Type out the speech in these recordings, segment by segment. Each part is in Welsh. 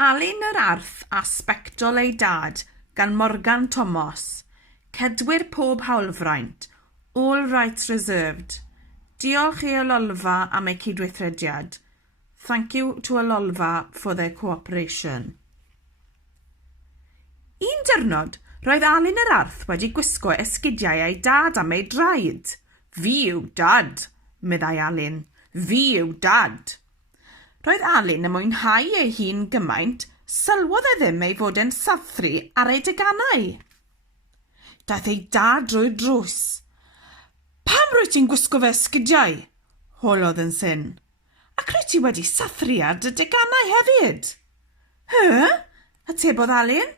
Alun yr Arth a Sbectol ei dad gan Morgan Thomas. Cedwyr pob hawlfraint. All rights reserved. Diolch i Ololfa am eu cydweithrediad. Thank you to Ololfa for their cooperation. Un dyrnod, roedd Alun yr Arth wedi gwisgo esgidiau ei dad am ei draed. Fi yw dad, meddai Alun. Fi yw dad. Roedd Alun yn mwynhau ei hun gymaint, sylwodd e ddim ei fod yn sathru ar ei deganau. Daeth ei dad drwy'r drws. Pam rwy ti'n gwisgo fy esgidiau? Holodd yn syn. Ac rwy ti wedi sathru ar dy deganau hefyd? Atebodd Alun.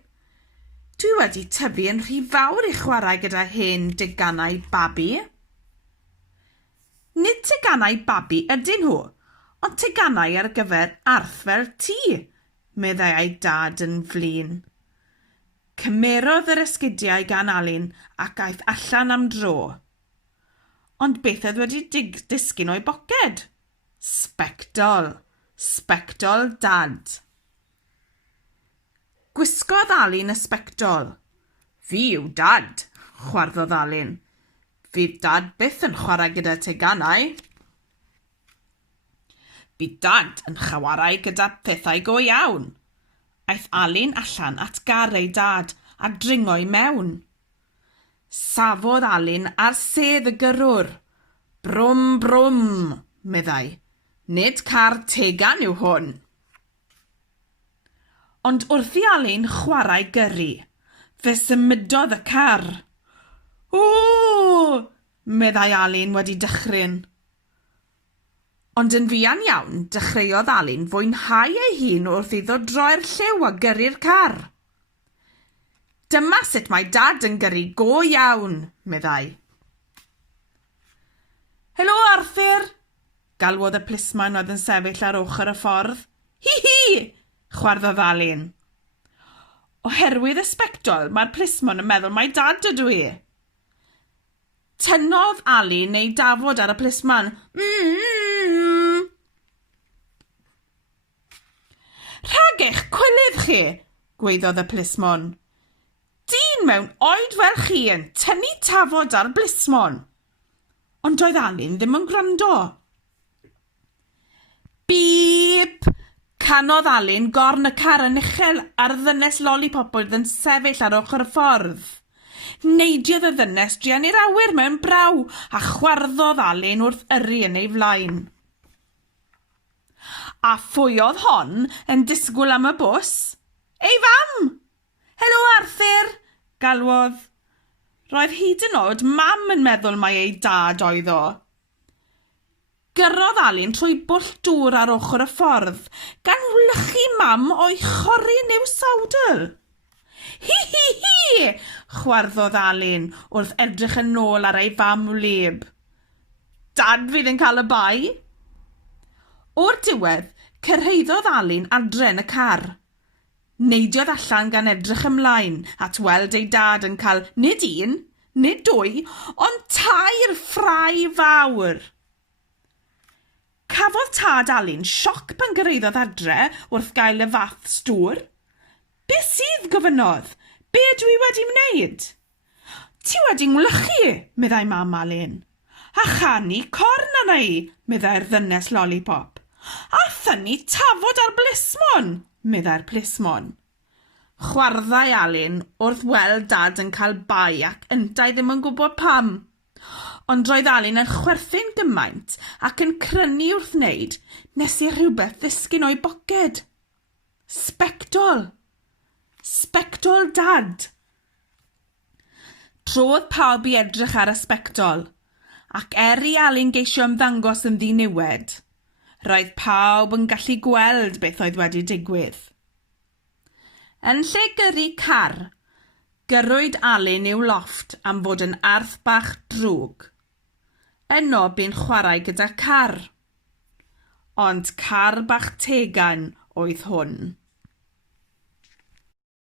Dwi wedi tyfu yn rhy fawr i chwarae gyda hen deganau babi. Nid teganau babi ydyn nhw, ond teganau ar gyfer Arth fel ti, meddai ei dad yn flin. Cymerodd yr esgidiau gan Alun ac aeth allan am dro. Ond beth oedd wedi disgyn o'i boced? Sbectol. Sbectol dad. Gwisgodd Alun y sbectol. Fi yw dad, chwarddodd Alun. Fydd dad byth yn chwarae gyda teganau. Bydd dad yn chwarae gyda pethau go iawn. Aeth Alun allan at gar ei dad a dringo i mewn. Safodd Alun ar sedd y gyrrwr. Brwm, brwm, meddai. Nid car tegan yw hwn. Ond wrth i Alun chwarae gyrru, fe symudodd y car. O! Meddai Alun wedi dychryn. Ond yn fuan iawn, dechreuodd Alun fwynhau ei hun wrth iddo droi'r lliw a gyrru'r car. Dyma sut mae dad yn gyrru go iawn, meddai. Helo, Arthur! Galwodd y plisman oedd yn sefyll ar ochr y ffordd. Hi! Chwarddodd Alun. Oherwydd y Sbectol, mae'r plismon yn meddwl mai dad ydw i. Tynnodd Alun ei dafod ar y plisman. Rhag eich cwylydd chi, gweiddodd y plismon. Dyn mewn oed fel chi yn tynnu tafod ar blismon. Ond doedd Alun ddim yn gwrando. Bip! Canodd Alun gorn y car yn uchel ar ddynes lollipop oedd yn sefyll ar ochr y ffordd. Neidiodd y ddynes drian i'r awyr mewn braw a chwarddodd Alun wrth yrru yn ei flaen. A phwy oedd hon yn disgwyl am y bws? Ei fam! Helo, Arthur! Galwodd. Roedd hyd yn oed mam yn meddwl mai ei dad oedd o. Gyrrodd Alun trwy bwll dŵr ar ochr y ffordd, gan wlychu mam o'i chorri New Sawdl. Hi! Chwarddodd Alun wrth edrych yn ôl ar ei fam wlyb. Dad fydd yn cael y bai? O'r diwedd, cyrhaeddodd Alun adre yn y car. Neidiodd allan gan edrych ymlaen at weld ei dad yn cael nid un, nid dwy, ond 2 ffrau fawr. Cafodd tad Alun sioc pan gyrhaeddodd adre wrth gael y fath stŵr. Be sydd, gofynnodd? Be dwi wedi wneud? Ti wedi mwlychu, meddai mam Alun. A chanu corn arna i, meddai'r ddynes lollipop. A thynnu tafod ar blismon, meddai'r plismon. Chwarddai Alun wrth weld dad yn cael bai ac yntau ddim yn gwybod pam. Ond roedd Alun yn chwerthin gymaint ac yn crynu wrth wneud nes i rhywbeth ddisgyn o'i boced. Sbectol. Sbectol dad. Trodd pawb i edrych ar y sbectol, ac i Alun geisio ymddangos yn ddiniwed, roedd pawb yn gallu gweld beth oedd wedi digwydd. Yn lle gyrru car, gyrrwyd Alun i'w lofft am fod yn Arth bach drwg. Yno bu'n chwarae gyda car. Ond car bach tegan oedd hwn.